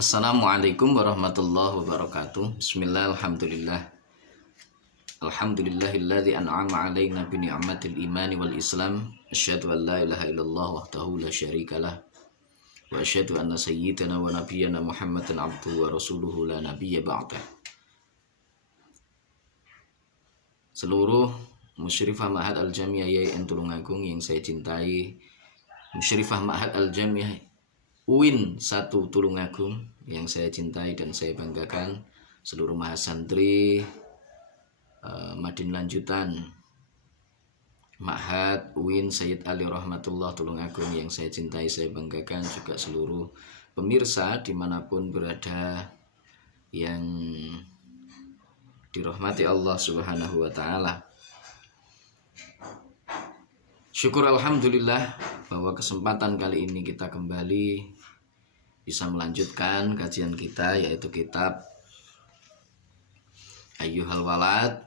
Assalamualaikum warahmatullahi wabarakatuh. Bismillah, alhamdulillah. Alhamdulillahilladzi an'ama alaina bi ni'matil imani wal islam. Asyhadu an la ilaha illallah wahdahu la syarikalah. Wa asyhadu anna sayyidana wa nabiyyana Muhammadan abduhu wa rasuluhu la nabiyya ba'dah. Seluruh musyrifah Ma'had Al-Jamiah YN Tulungagung yang saya cintai, musyrifah Ma'had Al-Jamiah UIN 1 Tulungagung yang saya cintai dan saya banggakan, seluruh mahasantri Madin Lanjutan Ma'had UIN Sayyid Ali Rahmatullah Tulungagung yang saya cintai, saya banggakan, juga seluruh pemirsa dimanapun berada yang dirahmati Allah Subhanahu wa Ta'ala. Syukur alhamdulillah bahwa kesempatan kali ini kita kembali bisa melanjutkan kajian kita, yaitu kitab Ayyuhal Walad.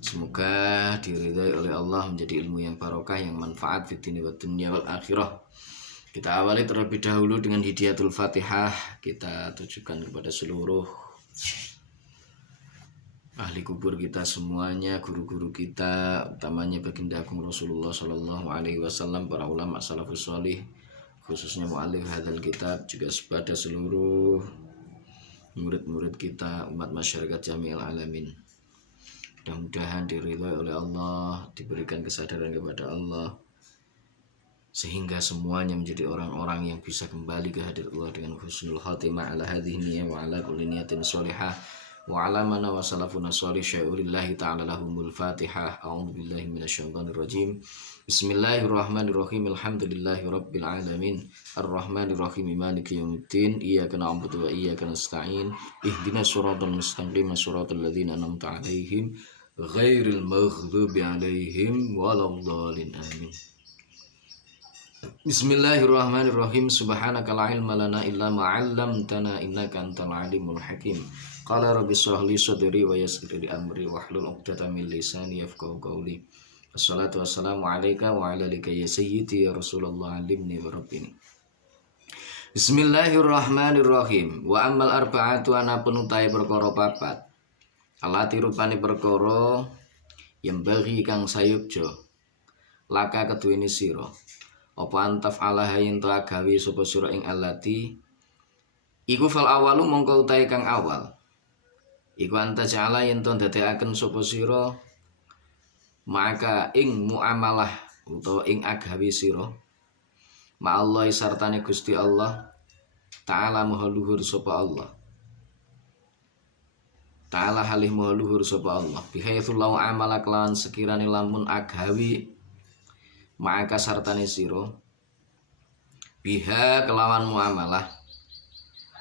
Semoga diridhai oleh Allah, menjadi ilmu yang barokah, yang manfaat fid dini wad dunya wal akhirah. Kita awali terlebih dahulu dengan hidiyatul Fatihah. Kita tujukan kepada seluruh ahli kubur kita semuanya, guru-guru kita, utamanya baginda agung Rasulullah Shallallahu Alaihi Wasallam, para ulama salafus sholih, khususnya mu'alif hadzal kitab, juga kepada seluruh murid-murid kita, umat masyarakat jami'il alamin. Mudah-mudahan diridhai oleh Allah, diberikan kesadaran kepada Allah, sehingga semuanya menjadi orang-orang yang bisa kembali ke hadirat Allah dengan husnul khatimah ala hadhihi niyyah wa ala kulli niyatin sholihah wa ala mana wa salafuna sholih syai'ulillahi ta'ala lahumul fatihah. A'udzubillahi minasyaitonir rajim. Bismillahirrahmanirrahim. Alhamdulillahi rabbil alamin. Arrahmanirrahim. Maliki yaumiddin. Iyyaka na'budu wa iyyaka nasta'in. Ihdinas siratal mustaqim, siratal ladzina an'amta 'alaihim ghairil maghdubi 'alaihim waladdallin. Amin. Bismillahirrahmanirrahim. Subhanaka la ilma lana illa ma 'allamtana innaka antal alimul hakim. Qala rabbi shrah li sadri wa yassir li amri wahlul 'uqdatam min lisani yafqahu qawli. Wassalatu wassalamu alayka wa ala alika ya sayyidi ya Rasulullah, alimni wa rabbini. Bismillahirrahmanirrahim. Wa ammal arba'atu ana penutai perkara papat. Alati rupani perkara yang bagi kang sayukjo laka keduweni sira. Apa antaf ala hayin to agawi sapa sira ing alati iku fal awalu mongko utahe kang awal iku anta ja'ala yen to dadekaken sapa sira maka ing muamalah utawa ing agawi sira ma Allah sartane Gusti Allah Ta'ala maha luhur sapa Allah Ta'ala halih maha luhur sapa Allah bihaitsul lau amala kelawan sekirane lamun agawi maka sartane sira biha kelawan muamalah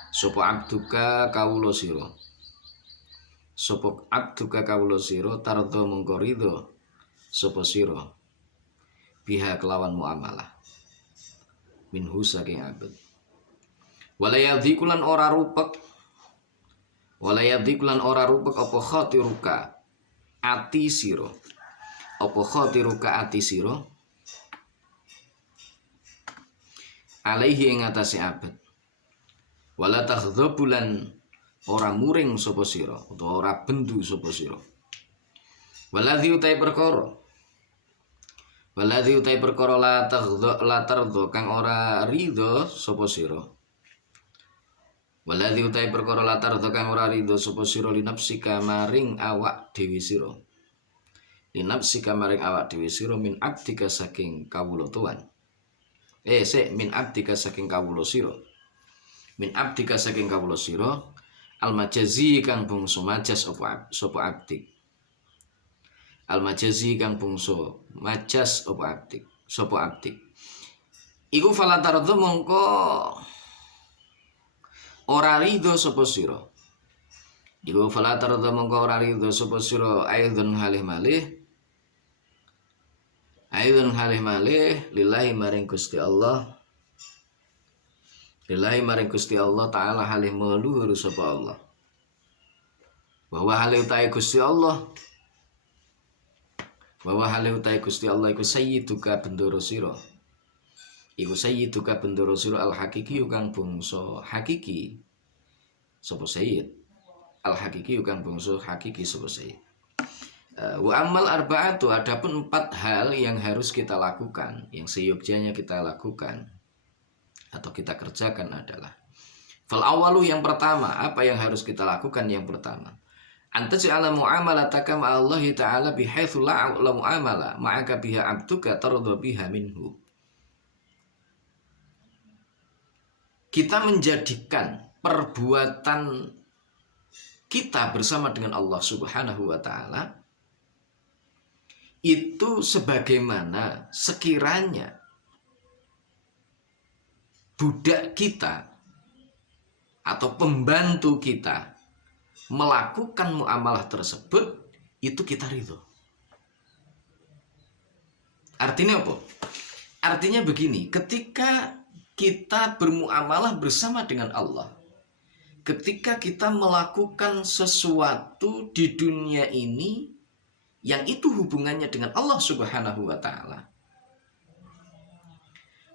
sapa abduka kawula sira, sapa abduka kawula sira tardo mengko ridho sapa sira biha kelawan muamalah minhu saking abad walayadzikulan ora rupek apa khatiruka ati sira alaihi ing atase abad wala taghdabulan ora muring sapa sira utawa ora bendu sapa sira waladzi utai perkara la tardha kang ora ridho sapa sira waladzi utai perkara la tardha kang ora ridho sapa sira linapsika maring awak dhewe sira min abdika saking kawula tuan min abdika saking kawula sira al majazi kang bangsa majas sapa abdik iku falatardo mongko ora ridho sapa sira aidon halih malih lillahi maring Gusti Allah Ta'ala halih meluhur sapa Allah bahwa halih utai Gusti Allah iku sayyiduka bendoro sira iku sayyiduka bendoro sira al hakiki kang bangsa hakiki sapa sayyid al hakiki kang bangsa hakiki sapa sayyid. Wa amal arba'atu, adapun 4 hal yang harus kita lakukan, yang seyogyanya kita lakukan atau kita kerjakan adalah fal awalu, yang pertama, apa yang harus kita lakukan yang pertama? Antaj'ala mu'amalataka ma'allahi ta'ala bihaitsu la mu'amala ma'aka biha 'abduka tarda biha minhu. Kita menjadikan perbuatan kita bersama dengan Allah Subhanahu wa taala itu sebagaimana sekiranya budak kita atau pembantu kita melakukan muamalah tersebut, itu kita ridho. Artinya apa? Artinya begini, ketika kita bermuamalah bersama dengan Allah, ketika kita melakukan sesuatu di dunia ini yang itu hubungannya dengan Allah Subhanahu wa taala,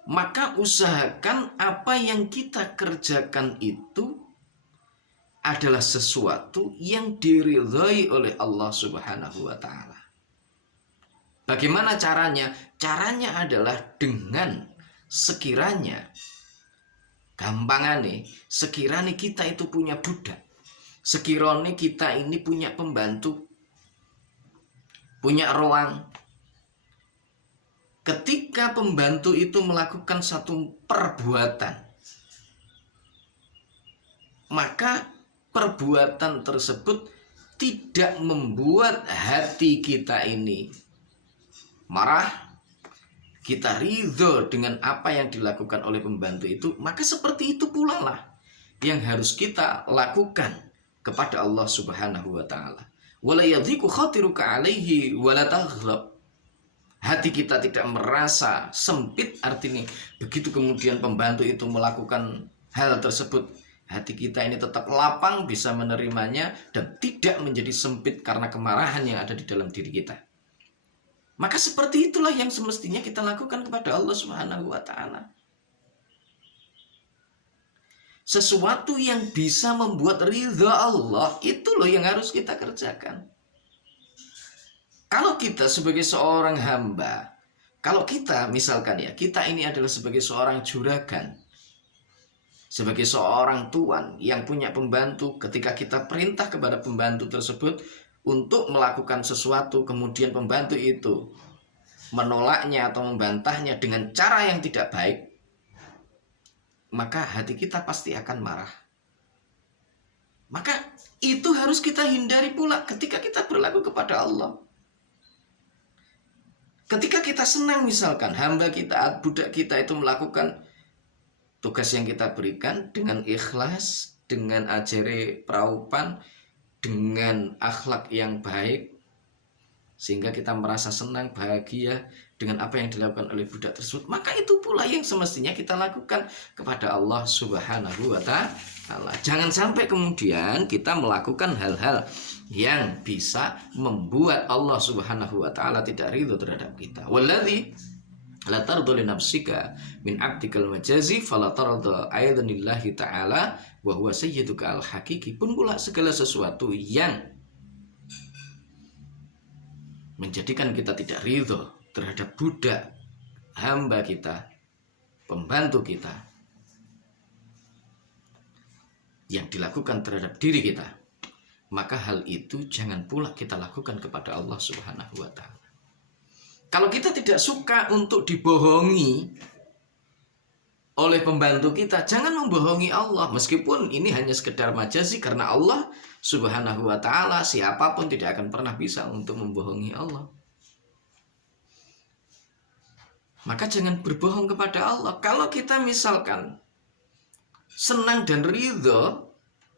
maka usahakan apa yang kita kerjakan itu adalah sesuatu yang diridhai oleh Allah Subhanahu wa taala. Bagaimana caranya? Caranya adalah dengan sekiranya, gampangane, sekiranya kita itu punya budak, sekiranya kita ini punya pembantu, punya ruang. Ketika pembantu itu melakukan satu perbuatan, maka perbuatan tersebut tidak membuat hati kita ini marah, kita ridho dengan apa yang dilakukan oleh pembantu itu, maka seperti itu pula lah yang harus kita lakukan kepada Allah Subhanahu wa taala. Wala yadhiku khatiruka alaihi wala taghrab. Hati kita tidak merasa sempit, artinya begitu kemudian pembantu itu melakukan hal tersebut, hati kita ini tetap lapang, bisa menerimanya, dan tidak menjadi sempit karena kemarahan yang ada di dalam diri kita. Maka seperti itulah yang semestinya kita lakukan kepada Allah Subhanahu wa taala. Sesuatu yang bisa membuat ridha Allah, itu loh yang harus kita kerjakan. Kalau kita sebagai seorang hamba, kalau kita misalkan ya, kita ini adalah sebagai seorang juragan, sebagai seorang tuan yang punya pembantu, ketika kita perintah kepada pembantu tersebut untuk melakukan sesuatu, kemudian pembantu itu menolaknya atau membantahnya dengan cara yang tidak baik, maka hati kita pasti akan marah. Maka itu harus kita hindari pula ketika kita berlaku kepada Allah. Ketika kita senang, misalkan hamba kita, budak kita itu melakukan tugas yang kita berikan dengan ikhlas, dengan ajare praupan, dengan akhlak yang baik, sehingga kita merasa senang, bahagia dengan apa yang dilakukan oleh budak tersebut, maka itu pula yang semestinya kita lakukan kepada Allah Subhanahu wa taala. Jangan sampai kemudian kita melakukan hal-hal yang bisa membuat Allah Subhanahu wa taala tidak ridho terhadap kita. Walladzi la tardu li nafsika min 'abdikal majazi fala tarda aidan lillahi ta'ala wa huwa sayyiduka al hakiki. Pun pula segala sesuatu yang menjadikan kita tidak ridho terhadap budak, hamba kita, pembantu kita, yang dilakukan terhadap diri kita, maka hal itu jangan pula kita lakukan kepada Allah Subhanahu wa taala. Kalau kita tidak suka untuk dibohongi oleh pembantu kita, jangan membohongi Allah, meskipun ini hanya sekedar majazi, karena Allah Subhanahu wa taala, siapapun tidak akan pernah bisa untuk membohongi Allah. Maka jangan berbohong kepada Allah. Kalau kita misalkan senang dan ridho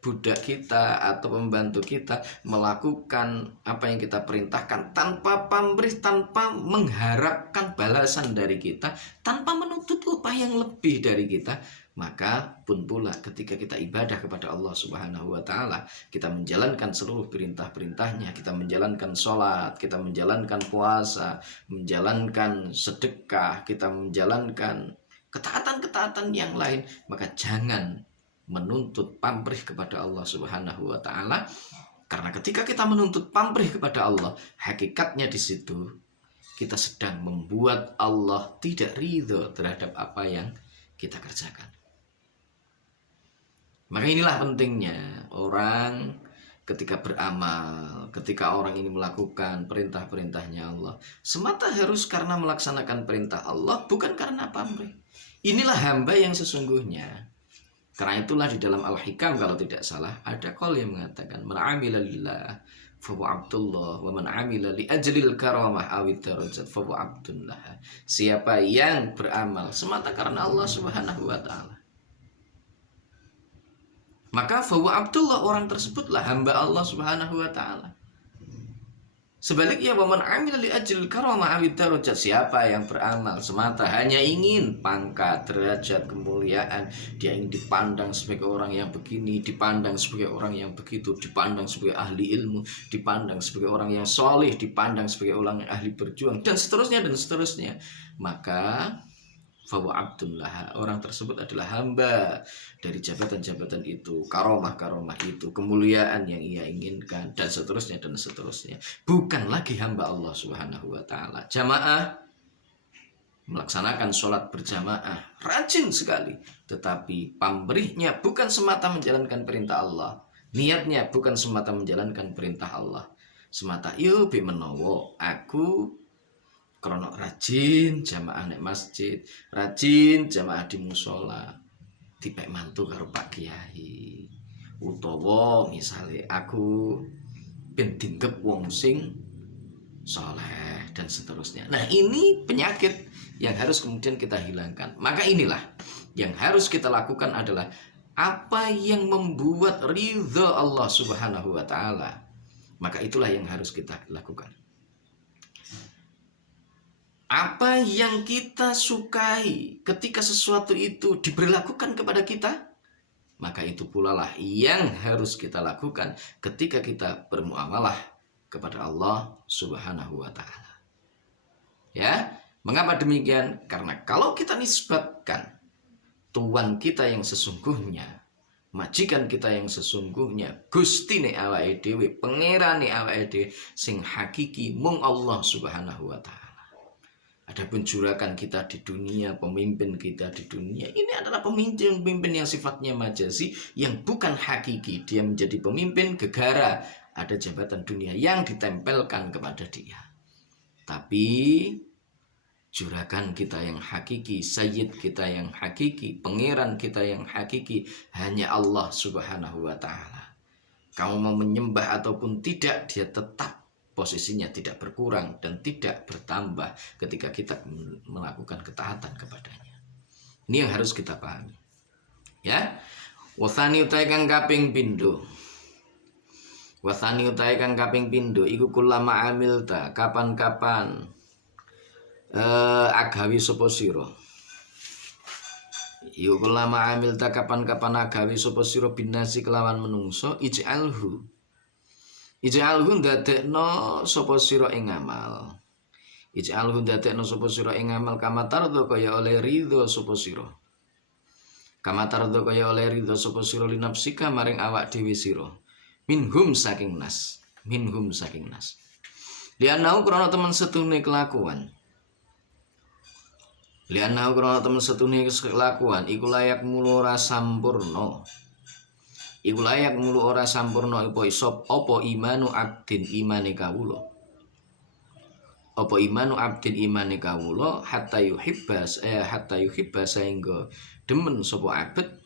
budak kita atau pembantu kita melakukan apa yang kita perintahkan tanpa pamrih, tanpa mengharapkan balasan dari kita, tanpa menuntut upah yang lebih dari kita, maka pun pula ketika kita ibadah kepada Allah Subhanahu wa taala, kita menjalankan seluruh perintah-perintahnya, kita menjalankan sholat, kita menjalankan puasa, menjalankan sedekah, kita menjalankan ketaatan-ketaatan yang lain, maka jangan menuntut pamrih kepada Allah Subhanahu wa taala. Karena ketika kita menuntut pamrih kepada Allah, hakikatnya di situ kita sedang membuat Allah tidak ridho terhadap apa yang kita kerjakan. Maka inilah pentingnya orang ketika beramal, ketika orang ini melakukan perintah-perintahnya Allah, semata harus karena melaksanakan perintah Allah, bukan karena pamrih. Inilah hamba yang sesungguhnya. Karena itulah di dalam Al-Hikam kalau tidak salah ada qaul yang mengatakan man amila lillah fa huwa abdullah wa man amila li ajlil karamah awid darajat fa huwa abdullah. Siapa yang beramal semata karena Allah Subhanahu wa taala, maka fa huwa abdullah, orang tersebutlah hamba Allah Subhanahu wa taala. Sebaliknya waman amila li ajlil karamah awid darajat, siapa yang beramal semata hanya ingin pangkat, derajat, kemuliaan, dia ingin dipandang sebagai orang yang begini, dipandang sebagai orang yang begitu, dipandang sebagai ahli ilmu, dipandang sebagai orang yang soleh, dipandang sebagai orang yang ahli berjuang, dan seterusnya, maka fawa abdullah, orang tersebut adalah hamba dari jabatan-jabatan itu, karomah-karomah itu, kemuliaan yang ia inginkan, dan seterusnya, bukan lagi hamba Allah Subhanahu wa taala. Jamaah melaksanakan sholat berjamaah rajin sekali, tetapi pamrihnya bukan semata menjalankan perintah Allah, niatnya bukan semata menjalankan perintah Allah semata, yo bi menowo aku krono rajin jamaah nek masjid, rajin jamaah di musola, dipek mantu karo Pak Kiai, utawa misale aku ben dinggep wong sing soleh, dan seterusnya. Nah, ini penyakit yang harus kemudian kita hilangkan. Maka inilah yang harus kita lakukan adalah apa yang membuat ridha Allah Subhanahu wa taala. Maka itulah yang harus kita lakukan. Apa yang kita sukai ketika sesuatu itu diberlakukan kepada kita, maka itu pula lah yang harus kita lakukan ketika kita bermuamalah kepada Allah Subhanahu wa taala. Ya, mengapa demikian? Karena kalau kita nisbatkan tuan kita yang sesungguhnya, majikan kita yang sesungguhnya, Gustine awake dhewe, pangerane awake dhewe sing hakiki mung Allah Subhanahu wa taala. Adapun juragan kita di dunia, pemimpin kita di dunia, ini adalah pemimpin yang sifatnya majazi, yang bukan hakiki. Dia menjadi pemimpin gegara ada jabatan dunia yang ditempelkan kepada dia. Tapi juragan kita yang hakiki, sayyid kita yang hakiki, pangeran kita yang hakiki, hanya Allah Subhanahu wa taala. Kamu mau menyembah ataupun tidak, dia tetap posisinya tidak berkurang dan tidak bertambah ketika kita melakukan ketaatan kepadanya. Ini yang harus kita pahami. Ya. Wasani utai kang kaping pindho. Wasani utai kang kaping pindho iku kulama amilta, kapan-kapan agawi sapa sira. Iku kulama amilta, kapan-kapan agawi sapa sira binasi kelawan menungso, Ij'alhu ndadekno sapa sira ing amal. Ij'alhu ndadekno sapa sira ing amal kamatardo kaya oleh ridho sapa sira. Kamatardo kaya oleh ridho sapa sira linapsika maring awak dhewe sira. Minhum saking nas. Lianau krana temen setune kelakuan. Iku layak mulu ora sampurna. Iku layak mulu ora sampurna apa imanu abdin imane kawula. Apa imanu abdin imane kawula hatta yuhibba sehingga demen sapa abd.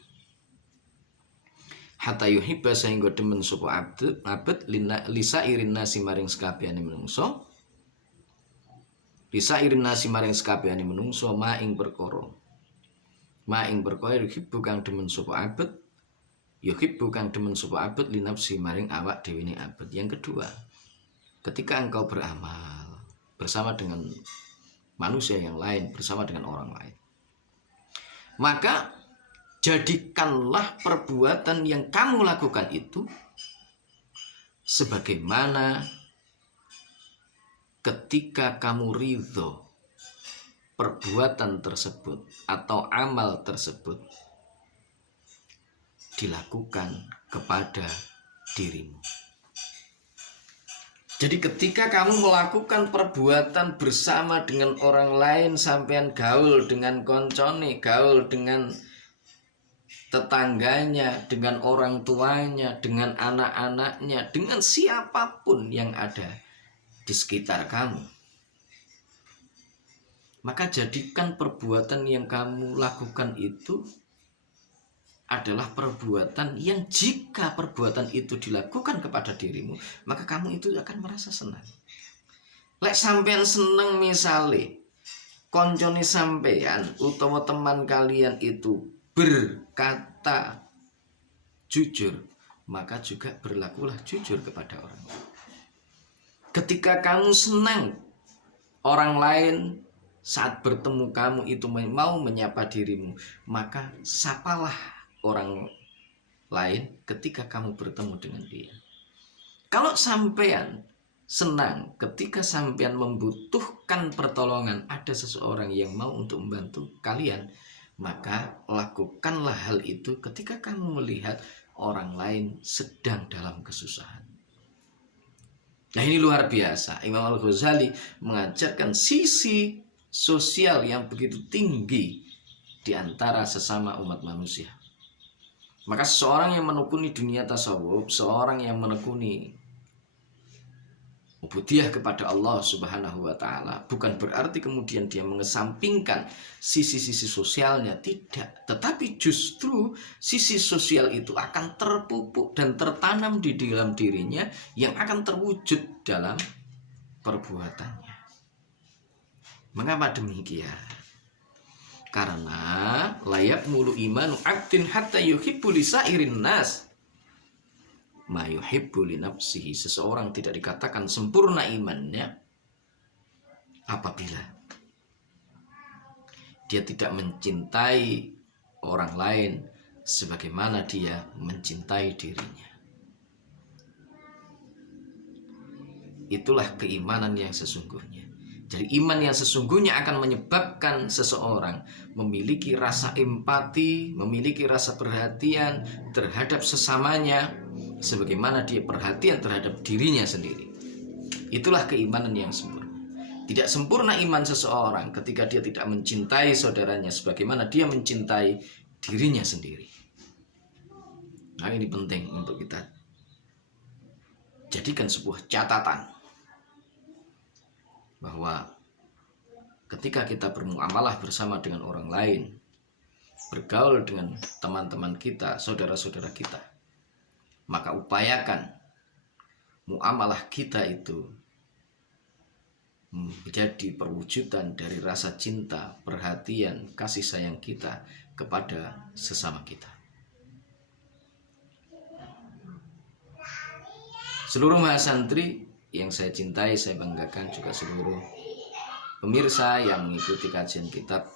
Hatta yuhibba sehingga demen sapa abd lisairin nasi maring sekabehane menungso. Lisairin nasi maring sekabehane menungso ma ing perkara yuhibbu kang demen sapa abd. Yuhibbu kang demen sapa abd linafsi maring awak dhewe ne abd. Yang kedua, ketika engkau beramal bersama dengan manusia yang lain, bersama dengan orang lain, maka jadikanlah perbuatan yang kamu lakukan itu sebagaimana ketika kamu ridho perbuatan tersebut atau amal tersebut dilakukan kepada dirimu. Jadi ketika kamu melakukan perbuatan bersama dengan orang lain, sampean gaul dengan koncone, gaul dengan tetangganya, dengan orang tuanya, dengan anak-anaknya, dengan siapapun yang ada di sekitar kamu, maka jadikan perbuatan yang kamu lakukan itu adalah perbuatan yang jika perbuatan itu dilakukan kepada dirimu, maka kamu itu akan merasa senang. Lek sampean seneng misale koncone sampean utawa teman kalian itu berkata jujur, maka juga berlakulah jujur kepada orang lain. Ketika kamu senang orang lain saat bertemu kamu itu mau menyapa dirimu, maka sapalah orang lain ketika kamu bertemu dengan dia. Kalau sampean senang ketika sampean membutuhkan pertolongan, ada seseorang yang mau untuk membantu kalian, maka lakukanlah hal itu ketika kamu melihat orang lain sedang dalam kesusahan. Nah, ini luar biasa. Imam Al-Ghazali mengajarkan sisi sosial yang begitu tinggi di antara sesama umat manusia. Maka seorang yang menekuni dunia tasawuf, seorang yang menekuni ubudiyah kepada Allah Subhanahu wa taala, bukan berarti kemudian dia mengesampingkan sisi-sisi sosialnya, tidak, tetapi justru sisi sosial itu akan terpupuk dan tertanam di dalam dirinya yang akan terwujud dalam perbuatannya. Mengapa demikian? Karena layak mulu imanu abdin hatta yuhibbu li sairin nas ma yuhibbu li nafsihi. Seseorang tidak dikatakan sempurna imannya apabila dia tidak mencintai orang lain sebagaimana dia mencintai dirinya. Itulah keimanan yang sesungguhnya. Jadi iman yang sesungguhnya akan menyebabkan seseorang memiliki rasa empati, memiliki rasa perhatian terhadap sesamanya sebagaimana dia perhatian terhadap dirinya sendiri. Itulah keimanan yang sempurna. Tidak sempurna iman seseorang ketika dia tidak mencintai saudaranya sebagaimana dia mencintai dirinya sendiri. Nah, ini penting untuk kita jadikan sebuah catatan bahwa ketika kita bermuamalah bersama dengan orang lain, bergaul dengan teman-teman kita, saudara-saudara kita, maka upayakan muamalah kita itu menjadi perwujudan dari rasa cinta, perhatian, kasih sayang kita kepada sesama kita. Seluruh mahasantri yang saya cintai, saya banggakan, juga seluruh pemirsa yang mengikuti kajian kitab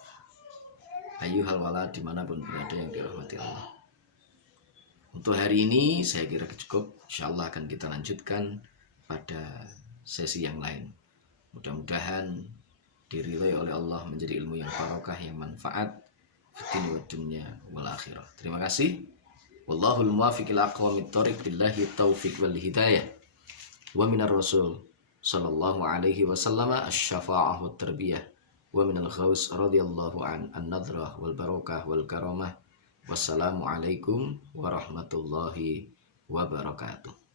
Ayyuhal Walad dimanapun berada yang dirahmati Allah. Untuk hari ini saya kira cukup. InsyaAllah akan kita lanjutkan pada sesi yang lain. Mudah-mudahan diridhai oleh Allah menjadi ilmu yang barokah, yang manfaat fid dunya wal akhirah. Terima kasih. Wallahul muwaffiq ila aqwamit thoriq, billahi taufiq wal hidayah. Wa minar rasul sallallahu alaihi wasallam asy-syafa'ah wat tarbiyah wa minal ghaus radhiyallahu an-nadrah wal barakah wal karamah. Wassalamu alaikum warahmatullahi wabarakatuh.